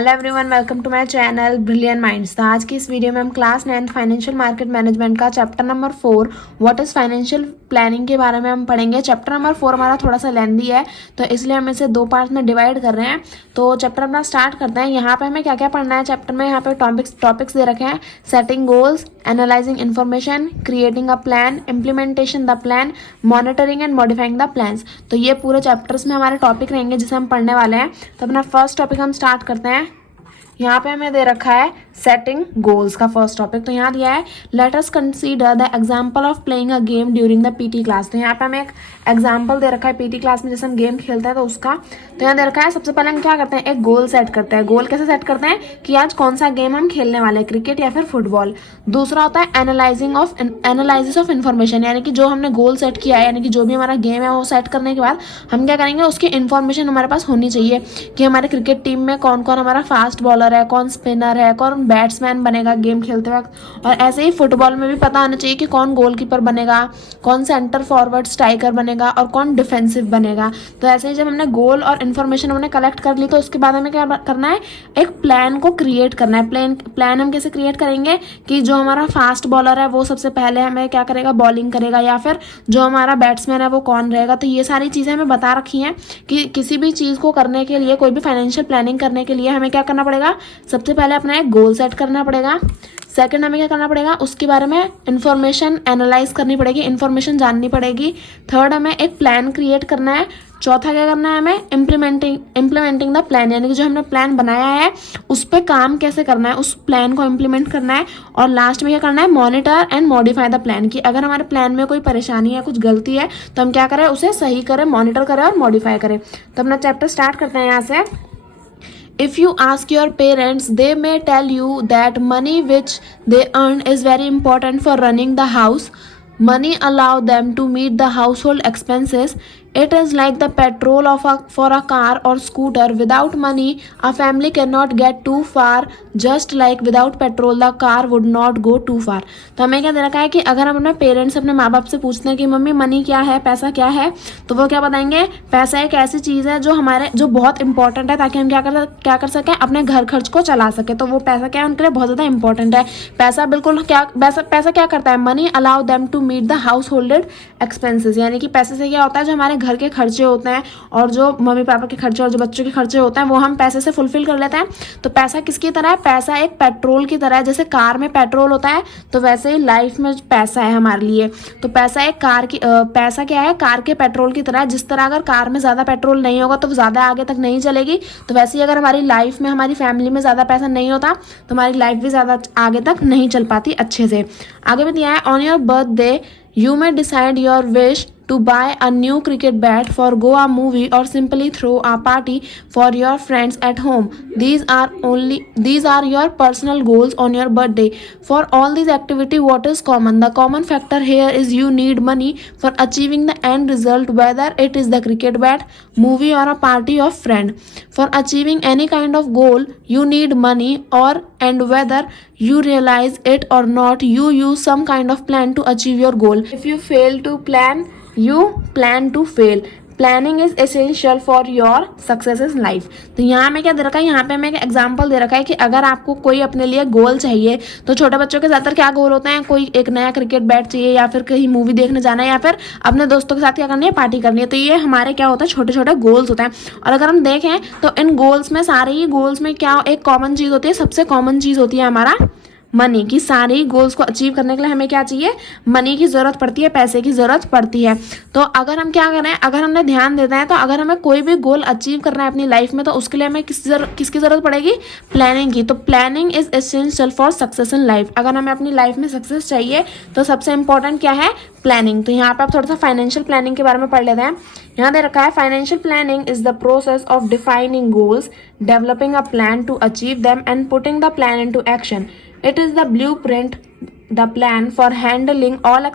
Hello everyone, welcome to my channel brilliant minds. तो आज की इस वीडियो में हम क्लास 9 फाइनेंशियल मार्केट मैनेजमेंट का chapter number 4 what is financial planning के बारे में हम पढ़ेंगे। चैप्टर नंबर 4 हमारा थोड़ा सा लेंदी है, तो इसलिए हम इसे दो पार्ट में डिवाइड कर रहे हैं। तो चैप्टर अपना स्टार्ट करते हैं। यहाँ पे हमें क्या क्या पढ़ना है चैप्टर में। यहाँ पे टॉपिक्स दे रखे हैं: setting goals, analysing information, creating a plan, implementation the plan, monitoring and modifying the plans. तो ये पूरे चैप्टर्स में हमारे टॉपिक रहेंगे जिसे हम पढ़ने वाले हैं। तो अपना फर्स्ट टॉपिक हम स्टार्ट करते हैं। यहाँ पे हमें दे रखा है सेटिंग गोल्स का फर्स्ट टॉपिक। तो यहाँ दिया है let us consider the example of playing a game during the PT class. तो यहाँ पे हमें एक एग्जांपल दे रखा है पीटी क्लास में जैसे हम गेम खेलते हैं तो उसका। तो यहाँ दे रखा है सबसे पहले हम क्या करते हैं, एक गोल सेट करते हैं। गोल कैसे सेट करते हैं कि आज कौन सा गेम हम खेलने वाले हैं, क्रिकेट या फिर फुटबॉल। दूसरा होता है एनालिसिस ऑफ इन्फॉर्मेशन, यानी कि जो हमने गोल सेट किया है, यानी कि जो भी हमारा गेम है वो सेट करने के बाद हम क्या करेंगे, उसकी इन्फॉर्मेशन हमारे पास होनी चाहिए कि हमारे क्रिकेट टीम में कौन कौन हमारा फास्ट बॉलर है, कौन स्पिनर है, कौन बैट्समैन बनेगा गेम खेलते वक्त। और ऐसे ही फुटबॉल में भी पता होना चाहिए कि कौन गोलकीपर बनेगा, कौन सेंटर फॉरवर्ड स्ट्राइकर बनेगा और कौन डिफेंसिव बनेगा। तो ऐसे ही जब हमने गोल और इन्फॉर्मेशन हमने कलेक्ट कर ली तो उसके बाद हमें क्या करना है, एक प्लान को क्रिएट करना है। प्लान हम कैसे क्रिएट करेंगे कि जो हमारा फास्ट बॉलर है वो सबसे पहले हमें क्या करेगा, बॉलिंग करेगा, या फिर जो हमारा बैट्समैन है वो कौन रहेगा। तो ये सारी चीज़ें हमें बता रखी हैं कि किसी भी चीज़ को करने के लिए, कोई भी फाइनेंशियल प्लानिंग करने के लिए हमें क्या करना पड़ेगा, सबसे पहले अपना एक गोल सेट करना पड़ेगा। सेकंड हमें क्या करना पड़ेगा, उसके बारे में इंफॉर्मेशन एनालाइज करनी पड़ेगी, इंफॉर्मेशन जाननी पड़ेगी। थर्ड हमें एक प्लान क्रिएट करना है। चौथा क्या करना है, हमें इम्प्लीमेंटिंग द प्लान, यानी कि जो हमने प्लान बनाया है उस पर काम कैसे करना है, उस प्लान को इम्प्लीमेंट करना है। और लास्ट में क्या करना है, monitor and modify the plan, कि अगर हमारे प्लान में कोई परेशानी या कुछ गलती है तो हम क्या करें, उसे सही करें, मॉनिटर करें और मॉडिफाई करें। तो अपना चैप्टर स्टार्ट करते हैं यहाँ से। If you ask your parents, they may tell you that money which they earn is very important for running the house. Money allow them to meet the household expenses. It is like the petrol for a car or scooter. Without money, a family cannot get too far. Just like without petrol, the car would not go too far. तो हमें क्या दे रखा है कि अगर हम अपने parents, अपने माँ बाप से पूछते हैं कि मम्मी मनी क्या है, पैसा क्या है, तो वो क्या बताएंगे, पैसा एक ऐसी चीज़ है जो बहुत इंपॉर्टेंट है ताकि हम क्या कर सकें, अपने घर खर्च को चला सके। तो वो पैसा क्या है, उनके लिए बहुत ज़्यादा इंपॉर्टेंट है। पैसा बिल्कुल पैसा क्या करता है, money allow them to meet the household expenses, यानी कि पैसे से क्या होता है, जो हमारे घर के खर्चे होते हैं और जो मम्मी पापा के खर्चे और जो बच्चों के खर्चे होते हैं वो हम पैसे से फुलफिल कर लेते हैं। तो पैसा किसकी तरह है, पैसा एक पेट्रोल की तरह है। जैसे कार में पेट्रोल होता है तो वैसे ही लाइफ में पैसा है हमारे लिए। तो पैसा एक पैसा क्या है, कार के पेट्रोल की तरह है। जिस तरह अगर कार में ज़्यादा पेट्रोल नहीं होगा तो ज़्यादा आगे तक नहीं चलेगी, तो वैसे ही अगर हमारी लाइफ में, हमारी फैमिली में ज़्यादा पैसा नहीं होता तो हमारी लाइफ भी ज़्यादा आगे तक नहीं चल पाती अच्छे से। आगे भी दिया है, on your birthday you may decide your wish to buy a new cricket bat, for go a movie, or simply throw a party for your friends at home. These are your personal goals on your birthday. For all these activity, what is common? The common factor here is you need money for achieving the end result, whether it is the cricket bat, movie, or a party of friend. For achieving any kind of goal, you need money, and whether you realize it or not, you use some kind of plan to achieve your goal. If you fail to plan, you plan to fail. Planning is essential for your success in life. तो यहाँ में क्या दे रखा है, यहाँ पे हमें एक एग्जांपल दे रखा है कि अगर आपको कोई अपने लिए गोल चाहिए, तो छोटे बच्चों के ज़्यादातर क्या गोल होते हैं, कोई एक नया क्रिकेट बैट चाहिए, या फिर कहीं मूवी देखने जाना है, या फिर अपने दोस्तों के साथ क्या करनी है, पार्टी करनी है। तो ये हमारे क्या होता है, छोटे छोटे गोल्स होते हैं। और अगर हम देखें तो इन गोल्स में, सारे ही गोल्स में क्या एक कॉमन चीज़ होती है, सबसे कॉमन चीज़ होती है हमारा मनी। की सारे गोल्स को अचीव करने के लिए हमें क्या चाहिए, मनी की ज़रूरत पड़ती है, पैसे की ज़रूरत पड़ती है। तो अगर हम क्या करें, अगर हमने ध्यान देते हैं तो अगर हमें कोई भी गोल अचीव करना है अपनी लाइफ में तो उसके लिए हमें किसकी ज़रूरत पड़ेगी, प्लानिंग की। तो planning is essential for success in life. अगर हमें अपनी लाइफ में सक्सेस चाहिए तो सबसे इंपॉर्टेंट क्या है, प्लानिंग। तो यहाँ पर आप थोड़ा सा फाइनेंशियल प्लानिंग के बारे में पढ़ लेते हैं। यहाँ दे रखा है, financial planning is the process of defining goals, developing a plan to achieve them and putting the plan into action. It is the blueprint, the plan for handling all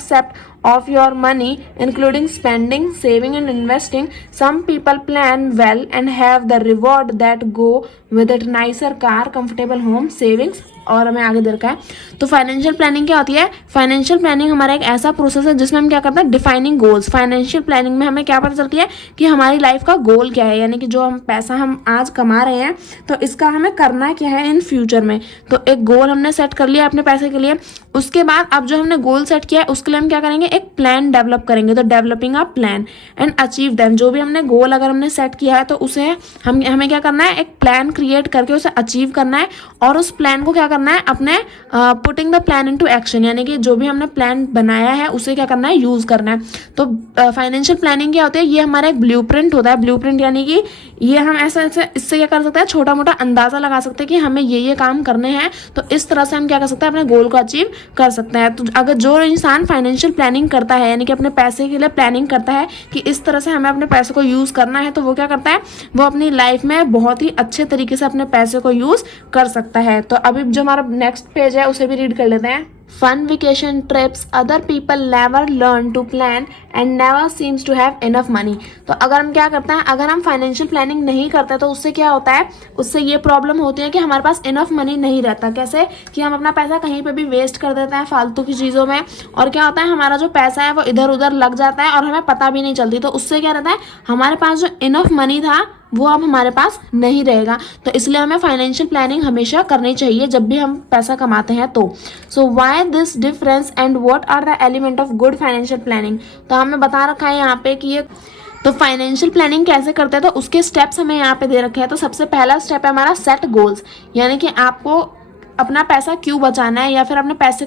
of your money, including spending, saving and investing. Some people plan well and have the reward that go with it, nicer car, comfortable home, savings, और हमें आगे दे रखा है। तो financial planning क्या होती है? Financial planning हमारा एक ऐसा प्रोसेस है जिसमें हम क्या करते हैं, डिफाइनिंग गोल्स। फाइनेंशियल प्लानिंग में हमें क्या पता चलती है कि हमारी लाइफ का गोल क्या है, यानी कि जो हम पैसा हम आज कमा रहे हैं तो इसका हमें करना क्या है इन फ्यूचर में। तो एक गोल हमने सेट कर लिया अपने पैसे के लिए। उसके बाद अब जो हमने गोल सेट किया है उसके लिए हम क्या करेंगे, एक प्लान डेवलप करेंगे। तो developing a plan and achieve them. जो भी हमने गोल अगर हमने सेट किया है तो उसे हमें क्या करना है, एक प्लान क्रिएट करके उसे अचीव करना है और उस प्लान को क्या करना है, अपने putting the plan into action, यानी कि जो भी हमने प्लान बनाया है उसे क्या करना है, यूज करना है। तो फाइनेंशियल प्लानिंग क्या होती है, ये हमारा एक ब्लूप्रिंट होता है। ब्लूप्रिंट यानी कि ये हम ऐसे इससे क्या कर सकते हैं, छोटा मोटा अंदाजा लगा सकते हैं कि हमें ये काम करने हैं, तो इस तरह से हम क्या कर सकते हैं, अपने गोल को अचीव कर सकते हैं। तो अगर जो इंसान फाइनेंशियल प्लानिंग करता है, यानी कि अपने पैसे के लिए प्लानिंग करता है कि इस तरह से हमें अपने पैसे को यूज करना है, तो वो क्या करता है, वो अपनी लाइफ में बहुत ही अच्छे तरीके से अपने पैसे को यूज कर सकता है। तो अभी जो हमारा नेक्स्ट पेज है उसे भी रीड कर लेते हैं। Fun vacation trips, other people never learn to plan and never seems to have enough money। तो अगर हम क्या करते हैं, अगर हम फाइनेंशियल प्लानिंग नहीं करते तो उससे क्या होता है, उससे ये प्रॉब्लम होती है कि हमारे पास इनफ मनी नहीं रहता। कैसे कि हम अपना पैसा कहीं पे भी वेस्ट कर देते हैं फालतू की चीज़ों में, और क्या होता है, हमारा जो पैसा है वो इधर उधर लग जाता है और हमें पता भी नहीं चलती। तो उससे क्या रहता है, हमारे पास जो इनफ मनी था वो अब हमारे पास नहीं रहेगा। तो इसलिए हमें फाइनेंशियल प्लानिंग हमेशा करनी चाहिए जब भी हम पैसा कमाते हैं। तो so why this difference and what are the element of good financial planning. तो हमें बता रखा है यहाँ पे कि ये तो फाइनेंशियल प्लानिंग कैसे करते हैं, तो उसके स्टेप्स हमें यहाँ पे दे रखे हैं। तो सबसे पहला स्टेप है हमारा सेट गोल्स, यानी कि आपको अपना पैसा क्यों बचाना है या फिर अपने पैसे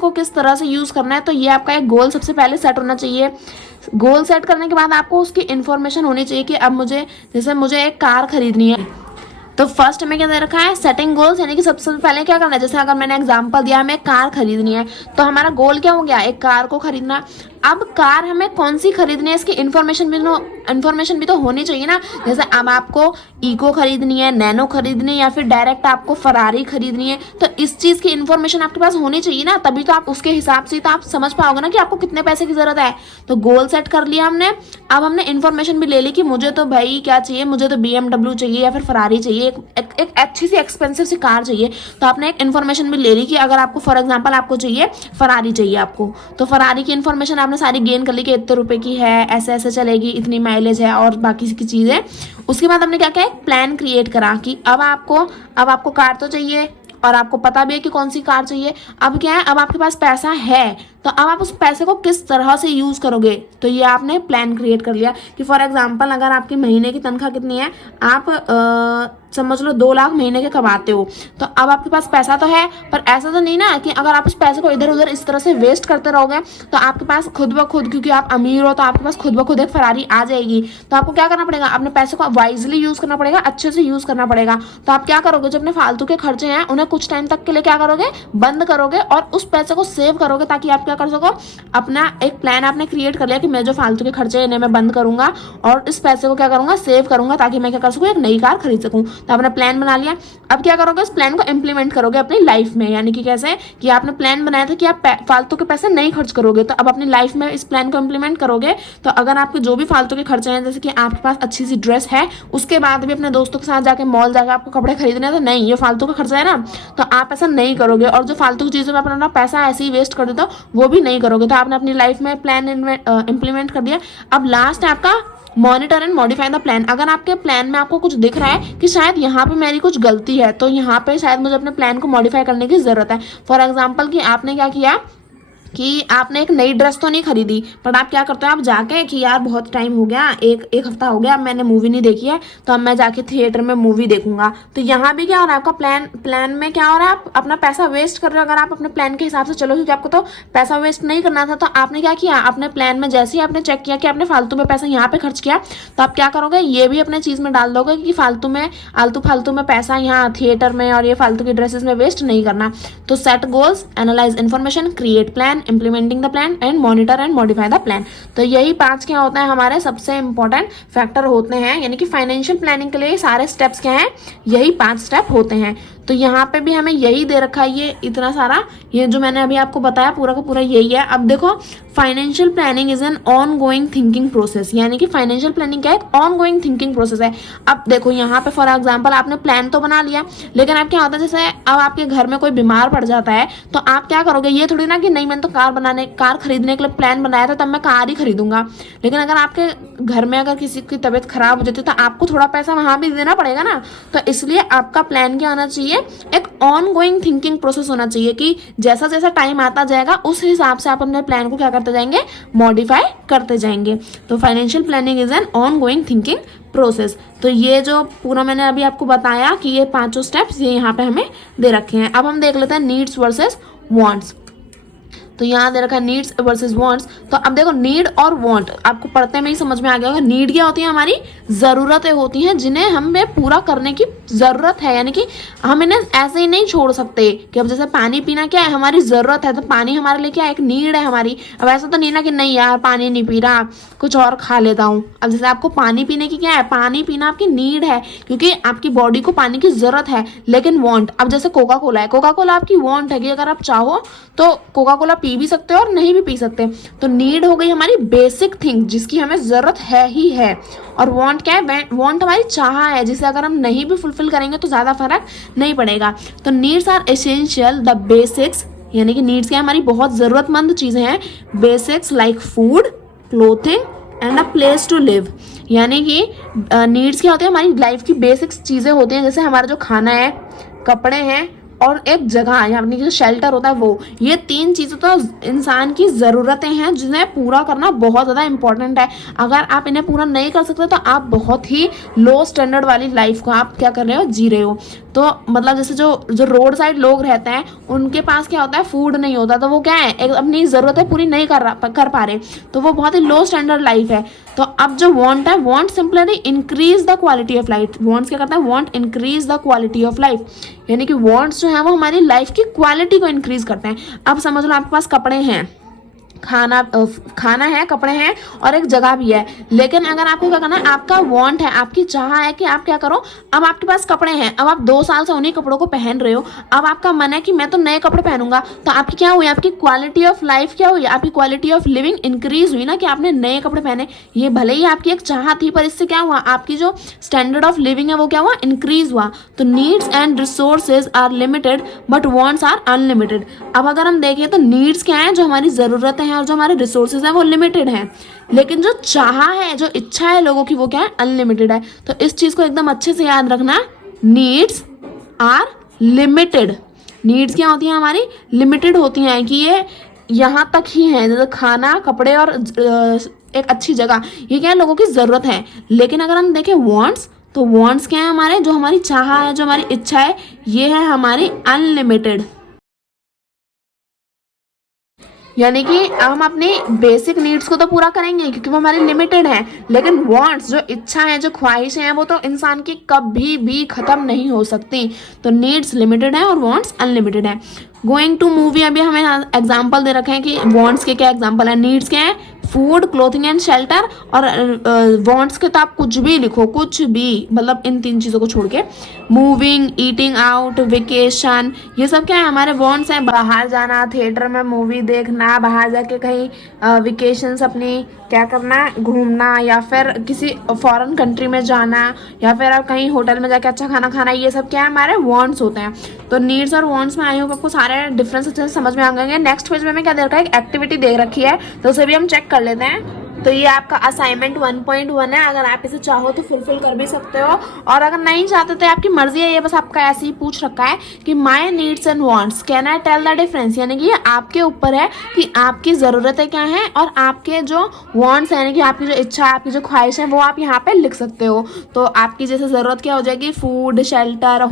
को किस तरह से यूज़ करना है। तो ये आपका एक गोल सबसे पहले सेट होना चाहिए। गोल सेट करने के बाद आपको उसकी इन्फॉर्मेशन होनी चाहिए कि अब मुझे एक कार खरीदनी है। तो फर्स्ट हमें क्या दे रखा है, सेटिंग गोल्स, यानी कि सबसे पहले क्या करना है, जैसे अगर मैंने एग्जांपल दिया हमें कार खरीदनी है तो हमारा गोल क्या हो गया, एक कार को खरीदना। अब कार हमें कौन सी खरीदनी है इसकी इन्फॉर्मेशन भी तो होनी चाहिए ना। जैसे अब आपको इको खरीदनी है, नैनो खरीदनी है या फिर डायरेक्ट आपको फरारी खरीदनी है, तो इस चीज़ की इन्फॉर्मेशन आपके पास होनी चाहिए ना, तभी तो आप उसके हिसाब से तो आप समझ पाओगे ना कि आपको कितने पैसे की ज़रूरत है। तो गोल सेट कर लिया हमने, अब हमने इन्फॉर्मेशन भी ले ली कि मुझे तो भाई क्या चाहिए, मुझे तो BMW चाहिए या फिर फरारी चाहिए, एक अच्छी सी एक्सपेंसिव सी कार चाहिए। तो आपने एक इन्फॉर्मेशन भी ले ली कि अगर आपको फॉर एग्जाम्पल आपको चाहिए फरारी चाहिए आपको, तो फरारी की इन्फॉर्मेशन आपने सारी गेन कर ली कि इतने रुपए की है, ऐसे ऐसे चलेगी, इतनी माइलेज है और बाकी की चीज़ें। उसके बाद हमने क्या किया, एक प्लान क्रिएट करा कि अब आपको कार तो चाहिए और आपको पता भी है कि कौन सी कार चाहिए। अब क्या है, अब आपके पास पैसा है तो अब आप उस पैसे को किस तरह से यूज़ करोगे, तो ये आपने प्लान क्रिएट कर लिया कि फॉर एग्जांपल अगर आपकी महीने की तनख्वाह कितनी है, आप समझ लो 2 लाख महीने के कमाते हो, तो अब आपके पास पैसा तो है, पर ऐसा तो नहीं ना कि अगर आप उस पैसे को इधर उधर इस तरह से वेस्ट करते रहोगे तो आपके पास खुद ब खुद, क्योंकि आप अमीर हो तो आपके पास खुद ब खुद एक फरारी आ जाएगी। तो आपको क्या करना पड़ेगा, अपने पैसे को वाइजली यूज़ करना पड़ेगा, अच्छे से यूज़ करना पड़ेगा। तो आप क्या करोगे, जो अपने फालतू के खर्चे हैं उन्हें कुछ टाइम तक के लिए क्या करोगे, बंद करोगे और उस पैसे को सेव करोगे, ताकि आप क्या कर सको, अपना एक प्लान आपने क्रिएट कर लिया कि मैं जो फालतू के खर्चे हैं इन्हें मैं बंद करूंगा और इस पैसे को क्या करूंगा, सेव करूंगा, ताकि मैं क्या कर सकूं, एक नई कार खरीद सकूं। तो आपने प्लान बना लिया, अब क्या करोगे, इस प्लान को इंप्लीमेंट करोगे अपनी लाइफ में। यानी कि कैसे कि आपने प्लान बनाया था कि आप फालतू के पैसे नहीं खर्च करोगे, तो अब अपनी लाइफ में इस प्लान को इंप्लीमेंट करोगे। तो अगर आपके जो भी फालतू के खर्चे हैं, जैसे कि आपके पास अच्छी सी ड्रेस है, उसके बाद भी अपने दोस्तों के साथ जाके मॉल जाकर आपको कपड़े खरीदने हैं, तो नहीं, ये फालतू का खर्चा है ना, तो आप ऐसा नहीं करोगे। और जो फालतू की चीज़ों में अपना पैसा ऐसे ही वेस्ट कर देते हो वो भी नहीं करोगे। तो आपने अपनी लाइफ में प्लान इंप्लीमेंट कर दिया। अब लास्ट है आपका monitor and modify the plan. अगर आपके प्लान में आपको कुछ दिख रहा है कि शायद यहाँ पे मेरी कुछ गलती है, तो यहाँ पे शायद मुझे अपने प्लान को मॉडिफाई करने की ज़रूरत है। फॉर एग्जांपल कि आपने क्या किया कि आपने एक नई ड्रेस तो नहीं खरीदी, पर आप क्या करते हो, आप जाके कि यार बहुत टाइम हो गया, एक हफ्ता हो गया, अब मैंने मूवी नहीं देखी है, तो अब मैं जाके थिएटर में मूवी देखूंगा। तो यहाँ भी क्या हो रहा है, आपका प्लान में क्या हो रहा है, आप अपना पैसा वेस्ट कर रहे हो। अगर आप अपने प्लान के हिसाब से चलो, क्योंकि आपको तो पैसा वेस्ट नहीं करना था, तो आपने क्या किया, अपने प्लान में जैसे ही आपने चेक किया कि आपने फालतू में पैसा यहाँ पे खर्च किया, तो आप क्या करोगे, ये भी अपने चीज़ में डाल दोगे कि फालतू में पैसा यहाँ थिएटर में और ये फालतू की ड्रेसेस में वेस्ट नहीं करना। तो set goals, analyse information, create plan implementing the plan and monitor and modify the plan. तो यही 5 क्या होते हैं हमारे सबसे इंपॉर्टेंट फैक्टर होते हैं, यानी कि फाइनेंशियल प्लानिंग के लिए सारे स्टेप्स क्या हैं, यही 5 स्टेप होते हैं। तो यहाँ पे भी हमें यही दे रखा है, ये इतना सारा, ये जो मैंने अभी आपको बताया पूरा का पूरा यही है। अब देखो financial planning is an on going thinking process, यानी कि फाइनेंशियल प्लानिंग क्या है, एक ऑन गोइंग थिंकिंग प्रोसेस है। अब देखो यहाँ पे फॉर एग्जांपल आपने प्लान तो बना लिया, लेकिन अब क्या होता है जैसे अब आपके घर में कोई बीमार पड़ जाता है तो आप क्या करोगे, ये थोड़ी ना कि नहीं मैंने तो कार खरीदने के लिए प्लान बनाया था तब मैं कार ही खरीदूंगा। लेकिन अगर आपके घर में अगर किसी की तबीयत खराब हो जाती है तो आपको थोड़ा पैसा वहां भी देना पड़ेगा ना। तो इसलिए आपका प्लान क्या होना चाहिए, एक ऑन गोइंग थिंकिंग प्रोसेस होना चाहिए कि जैसा जैसा टाइम आता जाएगा उस हिसाब से आप अपने प्लान को क्या करते जाएंगे, मॉडिफाई करते जाएंगे। तो financial planning is an on going thinking process. तो ये जो पूरा मैंने अभी आपको बताया कि ये 5 स्टेप्स ये यहाँ पे हमें दे रखे हैं। अब हम देख लेते हैं नीड्स वर्सेस वांट्स। तो यहाँ दे रखा है नीड्स वर्सेस वांट्स। तो अब देखो नीड और वांट आपको पढ़ते में ही समझ में आ गया होगा। नीड क्या होती है, हमारी ज़रूरतें होती हैं जिन्हें हमें पूरा करने की ज़रूरत है, यानी कि हम इन्हें ऐसे ही नहीं छोड़ सकते कि अब जैसे पानी पीना क्या है, हमारी ज़रूरत है, तो पानी हमारे लिए क्या है, एक नीड है हमारी। अब ऐसा तो नहीं ना कि नहीं यार पानी नहीं पी रहा, कुछ और खा लेता हूँ। अब जैसे आपको पानी पीने की क्या है, पानी पीना आपकी नीड है क्योंकि आपकी बॉडी को पानी की ज़रूरत है। लेकिन वांट, अब जैसे कोका कोला है, कोका कोला आपकी वांट है कि अगर आप चाहो तो कोका कोला पी भी सकते हो और नहीं भी पी सकते। तो नीड हो गई हमारी बेसिक थिंग जिसकी हमें जरूरत है ही है, और वांट क्या है, वांट हमारी चाह है जिसे अगर हम नहीं भी फुलफिल करेंगे तो ज़्यादा फर्क नहीं पड़ेगा। तो needs are essential the basics, यानी कि नीड्स क्या हमारी बहुत ज़रूरतमंद चीज़ें हैं। Basics like food, clothing and a place to live, यानी कि नीड्स क्या होती है, हमारी लाइफ की बेसिक्स चीज़ें होती हैं, जैसे हमारा जो खाना है, कपड़े हैं और एक जगह यानी कि जो शेल्टर होता है वो। ये 3 चीज़ें तो इंसान की ज़रूरतें हैं जिन्हें पूरा करना बहुत ज़्यादा इंपॉर्टेंट है। अगर आप इन्हें पूरा नहीं कर सकते तो आप बहुत ही लो स्टैंडर्ड वाली लाइफ को आप क्या कर रहे हो, जी रहे हो। तो मतलब जैसे जो रोड साइड लोग रहते हैं उनके पास क्या होता है, फूड नहीं होता, तो वो क्या है, एक अपनी ज़रूरतें पूरी नहीं कर पा रहे, तो वो बहुत ही लो स्टैंडर्ड लाइफ है। तो अब जो वांट है, want simply increase the quality of life. Wants क्या करता है, want increase the quality of life, यानी कि वांट्स जो है वो हमारी लाइफ की क्वालिटी को इंक्रीज करते हैं। अब समझ लो आपके पास कपड़े हैं, खाना है, कपड़े हैं और एक जगह भी है, लेकिन अगर आपको क्या करना है, आपका वांट है, आपकी चाह है कि आप क्या करो, अब आपके पास कपड़े हैं, अब आप 2 साल से उन्हीं कपड़ों को पहन रहे हो, अब आपका मन है कि मैं तो नए कपड़े पहनूंगा, तो आपकी क्या हुई, आपकी क्वालिटी ऑफ लाइफ क्या हुई, आपकी क्वालिटी ऑफ लिविंग इंक्रीज हुई ना, कि आपने नए कपड़े पहने। ये भले ही आपकी एक चाह थी पर इससे क्या हुआ, आपकी जो स्टैंडर्ड ऑफ लिविंग है वो क्या हुआ, इंक्रीज हुआ। तो needs and resources are limited but wants are unlimited. अब अगर हम देखें तो नीड्स क्या है, जो हमारी ज़रूरतें हैं और जो हमारे रिसोर्सेज हैं वो लिमिटेड हैं, लेकिन जो चाह है, जो इच्छा है लोगों की, वो क्या है, अनलिमिटेड है। तो इस चीज़ को एकदम अच्छे से याद रखना, नीड्स आर लिमिटेड। नीड्स क्या होती हैं, हमारी लिमिटेड होती हैं कि ये यहाँ तक ही है, जैसे खाना, कपड़े और एक अच्छी जगह, ये क्या है, लोगों की ज़रूरत है। लेकिन अगर हम देखें वांट्स, तो वांट्स क्या है हमारे, जो हमारी चाह है, जो हमारी इच्छा है, ये है हमारी अनलिमिटेड, यानी कि हम अपनी बेसिक नीड्स को तो पूरा करेंगे क्योंकि वो हमारी लिमिटेड है, लेकिन वांट्स, जो इच्छा है, जो ख्वाहिशें हैं, वो तो इंसान की कभी भी खत्म नहीं हो सकती। तो नीड्स लिमिटेड है और वांट्स अनलिमिटेड है। गोइंग टू मूवी, अभी हमें एग्जाम्पल दे रखे हैं कि वांट्स के क्या एग्जाम्पल है। नीड्स क्या है, फूड, क्लोथिंग एंड शेल्टर, और वांट्स के तो आप कुछ भी लिखो, कुछ भी, मतलब इन 3 चीज़ों को छोड़ के। मूविंग, ईटिंग आउट, वेकेशन, ये सब क्या है, हमारे वांट्स हैं। बाहर जाना, थिएटर में मूवी देखना, बाहर जाके कहीं वेकेशंस अपनी क्या करना, घूमना, या फिर किसी फॉरेन कंट्री में जाना, या फिर आप कहीं होटल में जाके अच्छा खाना खाना, ये सब क्या है, हमारे वांट्स होते हैं। तो नीड्स और वांट्स में आई होप आपको सारे डिफरेंस अच्छे से समझ में आ गए। नेक्स्ट पेज में हमें क्या दे रखा है, एक एक्टिविटी दे रखी है, तो उसे भी हम चेक कर लेते हैं। तो ये आपका असाइनमेंट 1.1 है, अगर आप इसे चाहो तो फुलफिल कर भी सकते हो, और अगर नहीं चाहते तो आपकी मर्जी है। ये बस आपका ऐसे ही पूछ रखा है कि my needs and wants can I tell the difference, यानी कि ये आपके ऊपर है कि आपकी ज़रूरतें क्या हैं और आपके जो वांट्स हैं, यानी कि आपकी जो इच्छा, आपकी जो ख्वाहिश है, वो आप यहाँ पे लिख सकते हो। तो आपकी जैसे ज़रूरत क्या हो जाएगी, फूड, शेल्टर,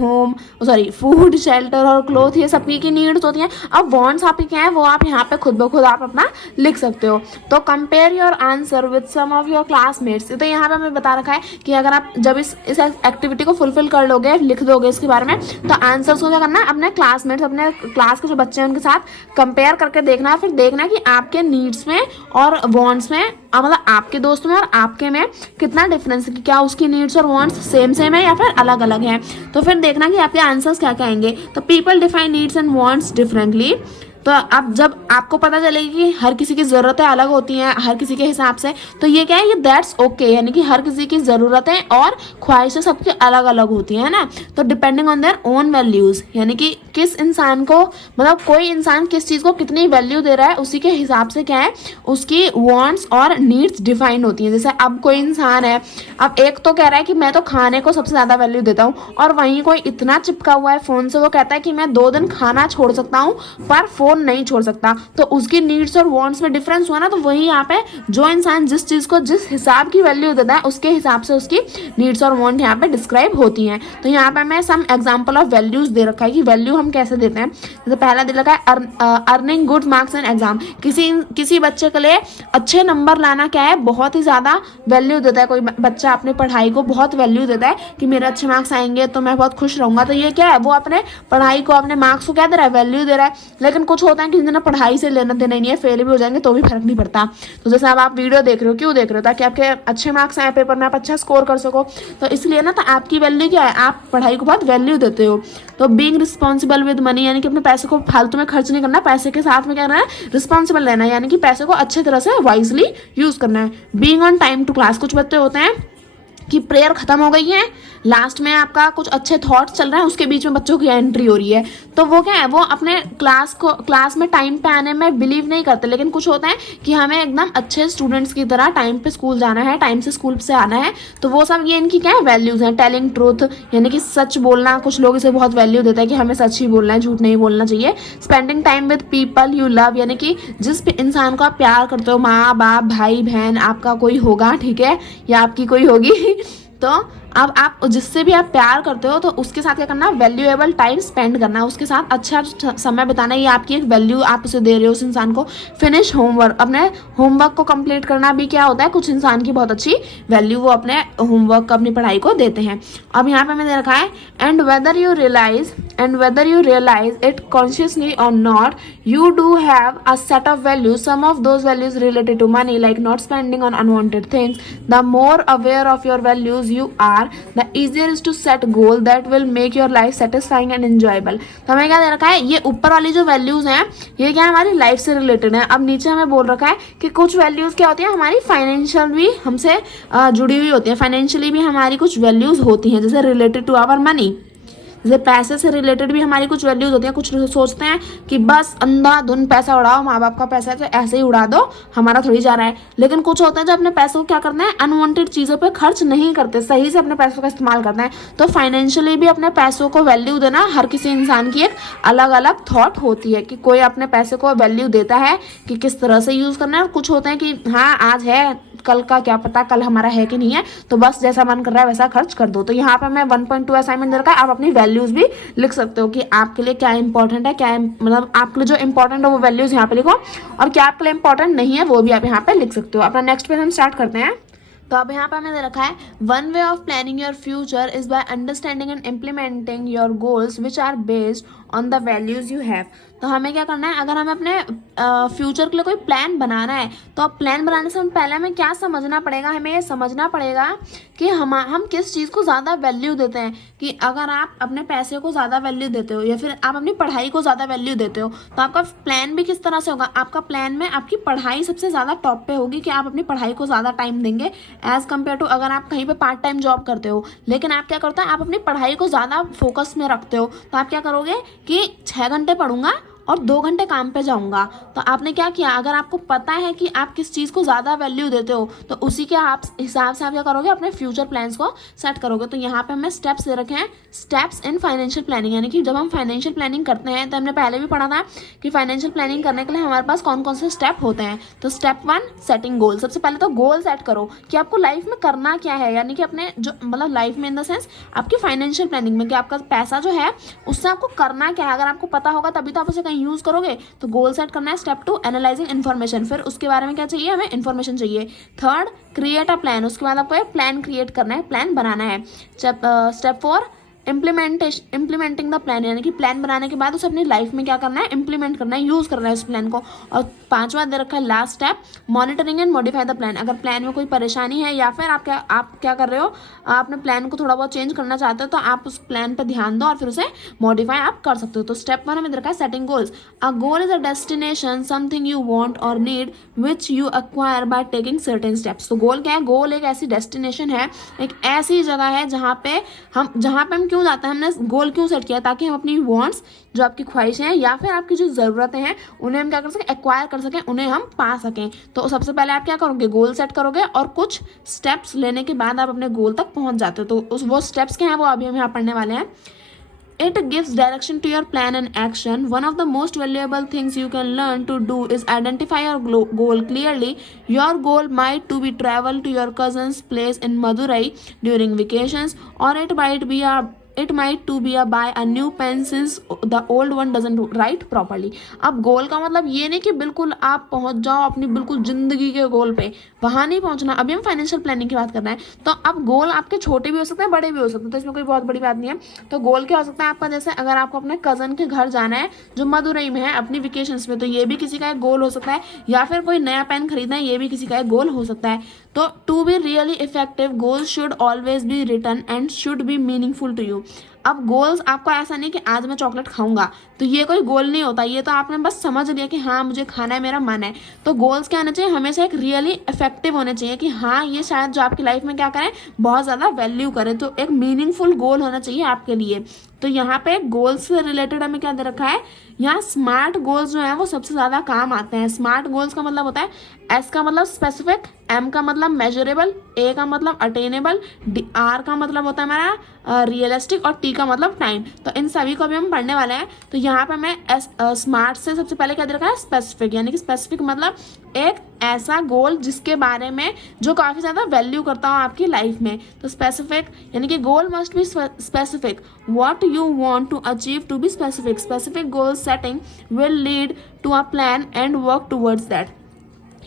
फूड, शेल्टर और क्लोथ, ये सबकी की नीड्स होती हैं। अब वांट्स आपकी क्या है, वो आप यहाँ पे खुद ब खुद आप अपना लिख सकते हो। तो compare your answer answer with some of your classmates. तो यहाँ पे हमें बता रखा है कि अगर आप जब इस एक्टिविटी को फुलफिल कर लोगे, लिख दोगे इसके बारे में, तो आंसर्स को क्या करना है, अपने क्लासमेट्स, अपने क्लास के जो बच्चे हैं उनके साथ कंपेयर करके देखना है। फिर देखना है कि आपके नीड्स में और वांट्स में, मतलब आपके दोस्त में और आपके में कितना डिफरेंस है, कि क्या उसकी नीड्स और वांट्स सेम है या फिर अलग अलग हैं। तो फिर देखना कि आपके आंसर्स क्या क्या आएंगे। तो people define needs and wants differently. तो अब जब आपको पता चलेगी कि हर किसी की ज़रूरतें अलग होती हैं हर किसी के हिसाब से, तो ये क्या है, ये दैट्स ओके, यानी कि हर किसी की ज़रूरतें और ख्वाहिशें सबकी अलग अलग होती हैं ना। तो depending on their own values, यानी कि किस इंसान को, मतलब कोई इंसान किस चीज़ को कितनी वैल्यू दे रहा है, उसी के हिसाब से क्या है, उसकी वांट्स और नीड्स डिफाइन होती हैं। जैसे अब कोई इंसान है, अब एक तो कह रहा है कि मैं तो खाने को सबसे ज़्यादा वैल्यू देता हूँ, और वहीं कोई इतना चिपका हुआ है फ़ोन से, वो कहता है कि मैं 2 दिन खाना छोड़ सकता हूँ पर फ़ोन नहीं छोड़ सकता। तो उसकी नीड्स और वांट्स में डिफरेंस हुआ ना। तो वही यहाँ पे जो इंसान जिस चीज़ को जिस हिसाब की वैल्यू देता है, उसके हिसाब से उसकी नीड्स और वांट यहाँ पे डिस्क्राइब होती हैं। तो यहाँ पे हमें सम एग्जांपल ऑफ वैल्यूज दे रखा है कि वैल्यू हम कैसे देते हैं। जैसे पहला दे रखा है earning good marks in exam. किसी बच्चे के लिए अच्छे नंबर लाना क्या है, बहुत ही ज़्यादा वैल्यू देता है। कोई बच्चा अपने पढ़ाई को बहुत वैल्यू देता है कि मेरे अच्छे मार्क्स आएंगे तो मैं बहुत खुश रहूँगा। तो ये क्या है, वो अपने पढ़ाई को, अपने मार्क्स को क्या दे रहा है, वैल्यू दे रहा है। लेकिन कुछ होता है कि जिन्हें पढ़ाई से लेना देना नहीं है, फेल भी हो जाएंगे तो भी फर्क नहीं पड़ता। तो जैसे अब आप वीडियो देख रहे हो, क्यों देख रहे हो, ताकि आपके अच्छे मार्क्स आए पेपर में, आप अच्छा स्कोर कर सको। तो इसलिए ना, तो आपकी वैल्यू क्या है, आप पढ़ाई को बहुत वैल्यू देते हो। तो बीइंग रिस्पॉन्सिबल विद मनी, यानी कि अपने पैसे को फालतू में खर्च नहीं करना, पैसे के साथ में क्या करना है, रिस्पॉन्सिबल रहना है, यानी कि पैसे को अच्छे तरह से वाइजली यूज करना है। Being on time to class, कुछ बच्चे होते हैं कि प्रेयर खत्म हो गई है, लास्ट में आपका कुछ अच्छे थॉट्स चल रहे हैं, उसके बीच में बच्चों की एंट्री हो रही है, तो वो क्या है, वो अपने क्लास में टाइम पे आने में बिलीव नहीं करते। लेकिन कुछ होता है कि हमें एकदम अच्छे स्टूडेंट्स की तरह टाइम पे स्कूल जाना है, टाइम से स्कूल से आना है। तो वो सब ये इनकी क्या है, वैल्यूज हैं। टेलिंग ट्रूथ, यानी कि सच बोलना, कुछ लोग इसे बहुत वैल्यू देते हैं कि हमें सच ही बोलना है, झूठ नहीं बोलना चाहिए। Spending time with people you love, यानी कि जिस इंसान को आप प्यार करते हो, माँ बाप भाई बहन, आपका कोई होगा, ठीक है, या आपकी कोई होगी, तो अब आप जिससे भी आप प्यार करते हो, तो उसके साथ क्या करना, वैल्यूएबल टाइम स्पेंड करना, उसके साथ अच्छा समय बिताना, ये आपकी एक वैल्यू आप उसे दे रहे हो उस इंसान को। फिनिश होमवर्क, अपने होमवर्क को कंप्लीट करना भी क्या होता है, कुछ इंसान की बहुत अच्छी वैल्यू वो अपने होमवर्क, अपनी पढ़ाई को देते हैं। अब यहाँ पे हमें दे रखा है, and whether you realise it consciously or not, you do have a set of values. Some of those values related to money, like not spending on unwanted things. The more aware of your values you are, the easier is to set goal that will make your life satisfying and enjoyable. तो हमें क्या दे रखा है, ये ऊपर वाली जो values हैं, ये क्या हमारी लाइफ से रिलेटेड है। अब नीचे हमें बोल रखा है कि कुछ वैल्यूज क्या होती है, हमारी फाइनेंशियल भी हमसे जुड़ी हुई होती है, फाइनेंशियली भी हमारी कुछ वैल्यूज होती हैं, जैसे रिलेटेड टू आवर मनी। जैसे पैसे से रिलेटेड भी हमारी कुछ वैल्यूज होती हैं। कुछ लोग सोचते हैं कि बस अंधाधुन पैसा उड़ाओ, माँ बाप का पैसा है तो ऐसे ही उड़ा दो, हमारा थोड़ी जा रहा है। लेकिन कुछ होते हैं जो अपने पैसों को क्या करते हैं, अनवांटेड चीज़ों पे खर्च नहीं करते, सही से अपने पैसों का इस्तेमाल करते हैं। तो फाइनेंशियली भी अपने पैसों को वैल्यू देना, हर किसी इंसान की एक अलग अलग थॉट होती है कि कोई अपने पैसे को वैल्यू देता है कि किस तरह से यूज़ करना है। कुछ होते हैं कि हाँ आज है, कल का क्या पता, कल हमारा है कि नहीं है, तो बस जैसा मन कर रहा है वैसा खर्च कर दो। तो यहाँ पे मैं 1.2 असाइनमेंट दे रखा है, आप अपनी वैल्यूज भी लिख सकते हो कि आपके लिए क्या इंपॉर्टेंट है, क्या मतलब आपके लिए जो इंपॉर्टेंट है वो वैल्यूज यहाँ पे लिखो, और क्या आपके लिए इंपॉर्टेंट नहीं है वो भी आप यहाँ पे लिख सकते हो। अपना नेक्स्ट पेज हम स्टार्ट करते हैं। तो अब यहाँ पर हमें दे रखा है, one way of planning your future is by understanding and implementing your goals which are based on the values you have. तो हमें क्या करना है, अगर हमें अपने फ्यूचर के लिए कोई प्लान बनाना है, तो प्लान बनाने से हम पहले हमें क्या समझना पड़ेगा, हमें ये समझना पड़ेगा कि हम किस चीज़ को ज़्यादा वैल्यू देते हैं। कि अगर आप अपने पैसे को ज़्यादा वैल्यू देते हो या फिर आप अपनी पढ़ाई को ज़्यादा वैल्यू देते हो, तो आपका प्लान भी किस तरह से होगा। आपका प्लान में आपकी पढ़ाई सबसे ज़्यादा टॉप पे होगी कि आप अपनी पढ़ाई को ज़्यादा टाइम देंगे एज़ कम्पेयर टू अगर आप कहीं पर पार्ट टाइम जॉब करते हो। लेकिन आप क्या करते हो, आप अपनी पढ़ाई को ज़्यादा फोकस में रखते हो, तो आप क्या करोगे कि 6 घंटे पढ़ूंगा और 2 घंटे काम पे जाऊंगा। तो आपने क्या किया, अगर आपको पता है कि आप किस चीज़ को ज़्यादा वैल्यू देते हो, तो उसी के आप हिसाब से आप क्या करोगे, अपने फ्यूचर प्लान्स को सेट करोगे। तो यहाँ पे हमें स्टेप्स दे रखे हैं, स्टेप्स इन फाइनेंशियल प्लानिंग, यानी कि जब हम फाइनेंशियल प्लानिंग करते हैं, तो हमने पहले भी पढ़ा था कि फाइनेंशियल प्लानिंग करने के लिए हमारे पास कौन कौन से स्टेप होते हैं। तो स्टेप 1, सेटिंग गोल। सबसे पहले तो गोल सेट करो कि आपको लाइफ में करना क्या है, यानी कि अपने जो मतलब लाइफ में इन द सेंस आपकी फाइनेंशियल प्लानिंग में कि आपका पैसा जो है उससे आपको करना क्या है। अगर आपको पता होगा तभी तो आप उसे कहीं यूज़ करोगे। तो गोल सेट करना है। स्टेप 2 एनालाइजिंग इन्फॉर्मेशन, फिर उसके बारे में क्या चाहिए, हमें इन्फॉर्मेशन चाहिए। थर्ड क्रिएट अ प्लान, उसके बाद आपको एक प्लान क्रिएट करना है, प्लान बनाना है। स्टेप 4 इम्प्लीमेंटिंग द प्लान, यानी कि प्लान बनाने के बाद उसे अपनी लाइफ में क्या करना है, इंप्लीमेंट करना है, यूज़ करना है उस प्लान को। और पांचवा दे रखा है last step monitoring and modify the plan. अगर प्लान में कोई परेशानी है या फिर आप क्या कर रहे हो, आपने प्लान को थोड़ा बहुत चेंज करना चाहते हो, तो आप उस प्लान पर ध्यान दो और फिर उसे मॉडिफाई आप कर सकते हो। तो स्टेप 1 हमें दे रखा है setting goals. A goal is a destination, something you want और need which you acquire by taking certain steps. तो गोल क्या है, गोल एक ऐसी डेस्टिनेशन है, एक ऐसी जगह है जहाँ पे हम क्यों जाते हैं, हमने गोल क्यों सेट किया, ताकि हम अपनी वांट्स, जो आपकी ख्वाहिशें हैं या फिर आपकी जो ज़रूरतें हैं, उन्हें हम क्या कर सकें, एक्वायर कर सकें, उन्हें हम पा सकें। तो सबसे पहले आप क्या करोगे, गोल सेट करोगे और कुछ स्टेप्स लेने के बाद आप अपने गोल तक पहुंच जाते हो। तो वो स्टेप्स क्या हैं वो अभी हम यहाँ पढ़ने वाले हैं। It gives direction to your plan and action. One of the most valuable things you can learn to do is identify your goal clearly. Your goal might to be travel to your cousin's place in Madurai during vacations, or it might to be a buy a new pen since the old one doesn't write properly. अब गोल का मतलब ये नहीं कि बिल्कुल आप पहुंच जाओ अपनी बिल्कुल जिंदगी के गोल पे, वहां नहीं पहुंचना। अभी हम फाइनेंशियल प्लानिंग की बात कर रहे हैं। तो अब गोल आपके छोटे भी हो सकते हैं, बड़े भी हो सकते हैं, तो इसमें कोई बहुत बड़ी बात नहीं है। तो गोल क्या हो सकता है आपका, जैसे अगर आपको अपने कजन के घर जाना है जो मदुरई में है अपनी वेकेशंस में, तो ये भी किसी का एक गोल हो सकता है। या फिर कोई नया पेन खरीदना है, ये भी किसी का एक गोल हो सकता है। तो to be really effective goals should always be written and should be meaningful to you. अब गोल्स आपको ऐसा नहीं कि आज मैं चॉकलेट खाऊंगा, तो ये कोई गोल नहीं होता, ये तो आपने बस समझ लिया कि हाँ मुझे खाना है, मेरा मन है। तो गोल्स क्या होने चाहिए, हमेशा एक रियली इफेक्टिव होने चाहिए कि हाँ ये शायद जो आपकी लाइफ में क्या करें, बहुत ज़्यादा वैल्यू करें। तो एक मीनिंगफुल गोल होना चाहिए आपके लिए। तो यहाँ पे गोल्स से रिलेटेड हमें क्या दे रखा है, यहाँ स्मार्ट गोल्स जो है वो सबसे ज़्यादा काम आते हैं। स्मार्ट गोल्स का मतलब होता है, एस का मतलब स्पेसिफिक, एम का मतलब मेजरेबल, ए का मतलब अटेनेबल, आर का मतलब होता है हमारा रियलिस्टिक और टी का मतलब टाइम। तो इन सभी को भी हम पढ़ने वाले हैं। तो यहाँ पे हमें स्मार्ट से सबसे पहले क्या दे रखा है, स्पेसिफिक, यानी कि स्पेसिफिक मतलब एक ऐसा गोल जिसके बारे में जो काफ़ी ज़्यादा वैल्यू करता हो आपकी लाइफ में। तो स्पेसिफिक यानी कि goal must be specific, what you want to achieve to be specific. Specific goal setting will lead to a plan and work towards that.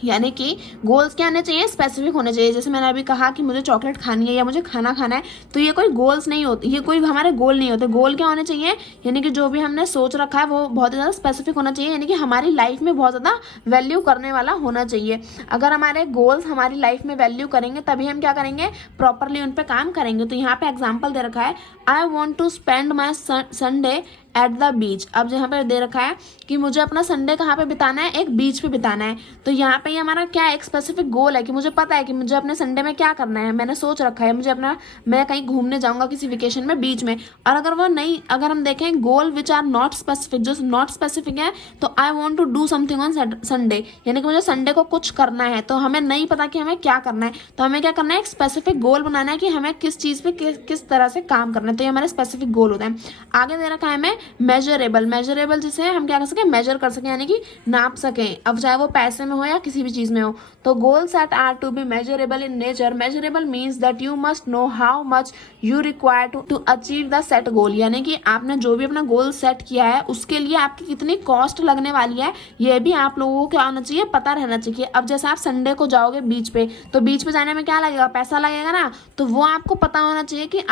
यानी कि गोल्स क्या होने चाहिए, स्पेसिफिक होने चाहिए। जैसे मैंने अभी कहा कि मुझे चॉकलेट खानी है या मुझे खाना खाना है, तो ये कोई गोल्स नहीं होते, ये कोई हमारे गोल नहीं होते। गोल क्या होने चाहिए, यानी कि जो भी हमने सोच रखा है वो बहुत ज़्यादा स्पेसिफिक होना चाहिए, यानी कि हमारी लाइफ में बहुत ज़्यादा वैल्यू करने वाला होना चाहिए। अगर हमारे गोल्स हमारी लाइफ में वैल्यू करेंगे तभी हम क्या करेंगे, प्रॉपरली उन पर काम करेंगे। तो यहाँ पे एग्जाम्पल दे रखा है, I want to spend my Sunday at the beach. अब यहाँ पे दे रखा है कि मुझे अपना संडे कहाँ पे बिताना है, एक बीच पे बिताना है। तो यहाँ पे हमारा क्या एक स्पेसिफिक गोल है कि मुझे पता है कि मुझे अपने संडे में क्या करना है, मैंने सोच रखा है मैं कहीं घूमने जाऊंगा किसी वेकेशन में बीच में। और अगर हम देखें goal which are not specific, जो नॉट स्पेसिफिक है, तो I want to do something on Sunday, यानी कि मुझे संडे को कुछ करना है, तो हमें नहीं पता कि हमें क्या करना है। तो हमें क्या करना है, एक स्पेसिफिक गोल बनाना है कि हमें किस चीज़ पे किस तरह से काम करना है। तो ये हमारे स्पेसिफिक गोल होता है। आगे दे रखा है हमें मेजरेबल जिसे हम क्या कर सकें, मेजर कर सकें, यानी कि नाप सकें। अब चाहे वो पैसे में हो या किसी भी चीज़ में हो। तो goal set are to be measurable in nature. Measurable means that you must know how much you require to achieve the set goal, यानी कि आपने जो भी अपना गोल सेट किया है उसके लिए आपकी कितनी कॉस्ट लगने वाली है, ये भी आप लोगों को क्या होना चाहिए, पता रहना चाहिए। अब जैसे आप संडे को जाओगे बीच पे, तो बीच पे जाने में क्या लगेगा, पैसा लगेगा ना, तो वो आपको पता होना चाहिए कि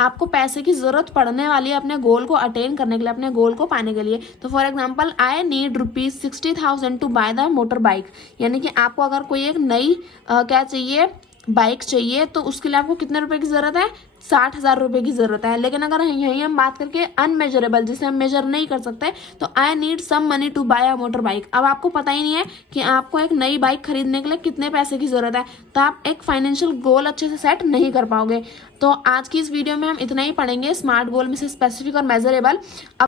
आपको पैसे की जरूरत पड़ने वाली है अपने गोल को अटेन करने के लिए, अपने गोल को पाने के लिए। तो for example, I need ₹60,000 to buy the motorbike, यानी कि आपको अगर कोई एक नई क्या चाहिए, बाइक चाहिए, तो उसके लिए आपको कितने रुपए की जरूरत है, 60,000 रुपये की जरूरत है। लेकिन अगर यही हम बात करके अनमेजरेबल, जिसे हम मेजर नहीं कर सकते, तो I need some money to buy a motorbike. अब आपको पता ही नहीं है कि आपको एक नई बाइक खरीदने के लिए कितने पैसे की जरूरत है, तो आप एक फाइनेंशियल गोल अच्छे से सेट नहीं कर पाओगे। तो आज की इस वीडियो में हम इतना ही पढ़ेंगे, स्मार्ट गोल में से स्पेसिफिक और मेजरेबल।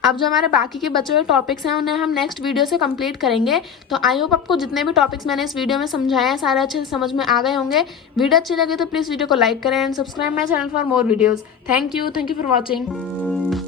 अब जो हमारे बाकी के बचे हुए टॉपिक्स हैं उन्हें हम नेक्स्ट वीडियो से कंप्लीट करेंगे। तो आई होप आपको जितने भी टॉपिक्स मैंने इस वीडियो में समझाए हैं सारे अच्छे से समझ में आ गए होंगे। वीडियो अच्छी लगे तो प्लीज़ वीडियो को लाइक करें and subscribe my channel for more videos. Thank you for watching.